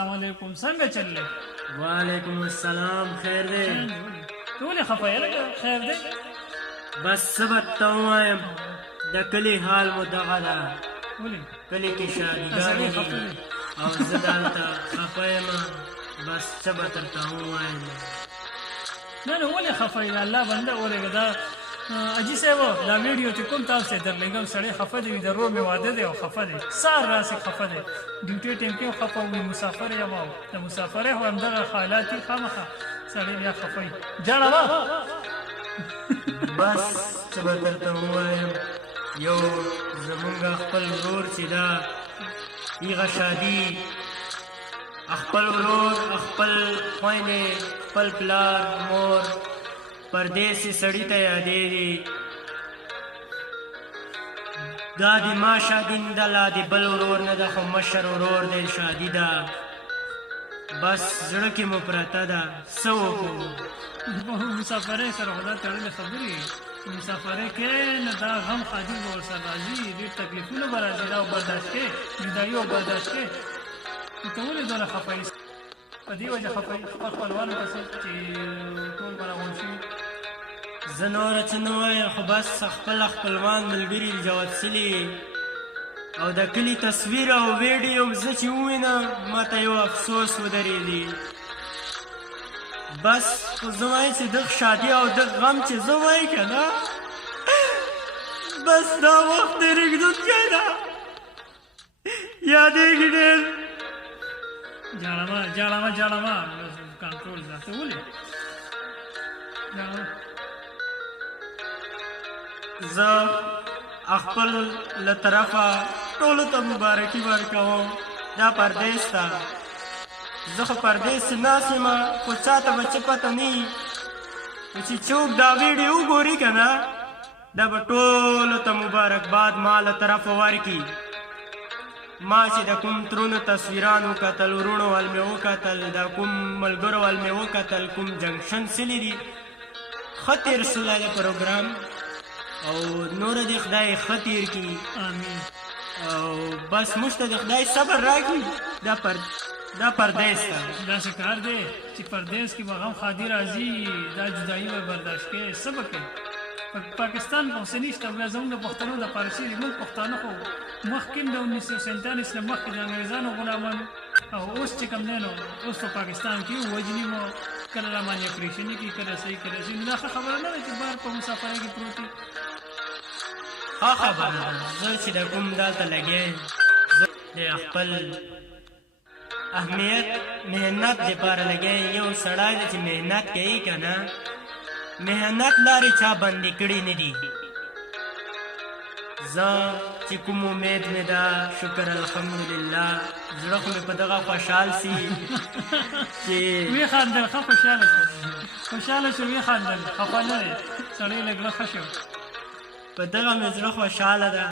السلام علیکم څنګه چل دی وعلیکم السلام خیر دی ته ولې خفه یې لږ خیر دی بس څه به ته ووایم د کلي حال مو دغه ده ولې کلي کې شادیګانې دي او زه دلته خفه یم بس څه به درته ووایم نه نه ولې خفه یې الله بنده ورېږه دا اجي صاحب دا ویډیو چې کوم تاسو ته درلېږم سړی خفه دی د روغ مې واده دی او خفه دی سهار راسې خفه دی ډیوټي ټایم کې خفه وي مسافر یم او د مسافرۍ خو همدغه حالات دي خامخا سړی بیا خفه وي جاړه وه بس څه به درته ووایم یو زمونږ خپل ورور چې دا هغه شادي خپل ورور خپل خویندې خپل پلار مور پردیسي سړي ته یادېږي دا د ما شادي نه ده لا د بل ورور نه ده خو مشر ورور دی شادي ده بس زړه کې مو پرته ده څه وکړو مسافرۍ سره خو دا تړلې خبرې مسافرۍ کې نه دا غم خادي به ورسره راځي ډېر تکلیفونه به راځي دا برداشت کې جدایي او برداشت کې ته ولې دونه خفه یې په دې وجه خفه یې خپل خپلوانو پسې چې ټول به راغونډ شوي زه نوره څه نه وایم خو بس خپل خپلوان ملګري جواد سلي او د کلي تصویر او ویډیو زه چې ووینم ما ته یو افسوس ودرېدي بس خو زه وایم چې دغه شادي او دغه غم چې زه وایم که نه بس دا وخت د رږدونکی ده یادېږي ډېر جاړه کنټرول ځه ته ولې زه خپل له طرفه ټولو ته مبارکي ورکوم دا پردیس ته زه خو پردیس کې ناست یم خو چا ته به څه پته نه وي چې څوک دا ویډیو وګوري که نه دا به ټولو ته مبارکباد ما له طرفه ورکړي ما چې د کوم ترونو تصویران وکتل ورونو ول مې وکتل د کوم ملګرو ول مې وکتل کوم جنکشن سلي دي ښه تېر شولی دی پروګرام او نوره دې خدای ښه تېر کړي امین او بس موږ ته د خدای صبر راکړي دا پردیس ته داسې کار دی چې پردیس کې به غم خادي راځي دا جدایي به برداشت کوې څه به کوې پاکستان خو څه نشته بیا زموږ د پښتنو د پارسي دي موږ پښتانه خو مخکې د 1947 نه مخکې د انګریزانو غلامان او اوس چې کوم دی نو اوس په پاکستان کې وژني مو کله رامانې اپریشنې کوي کله صحیح کله صحیح دا ښه خبره نه ده چې بهر په مسافرۍ کې پروت وي ښه خبره ده زه چې د کوم دلته لګیا زه د خپل اهمیت محنت دپاره لګیا یو سړی دی چې محنت کوي که نه محنت لارې چا بندې کړي نه دي زه چې کوم امید مې ده شکر الحمدلله زړه خو مې په دغه خوشحال سي چې ویې خاندل ښه خوشحاله شو ویې خاندل خفه نه دی سړی لږ ښه شو په دغه مې زړه خوشحاله ده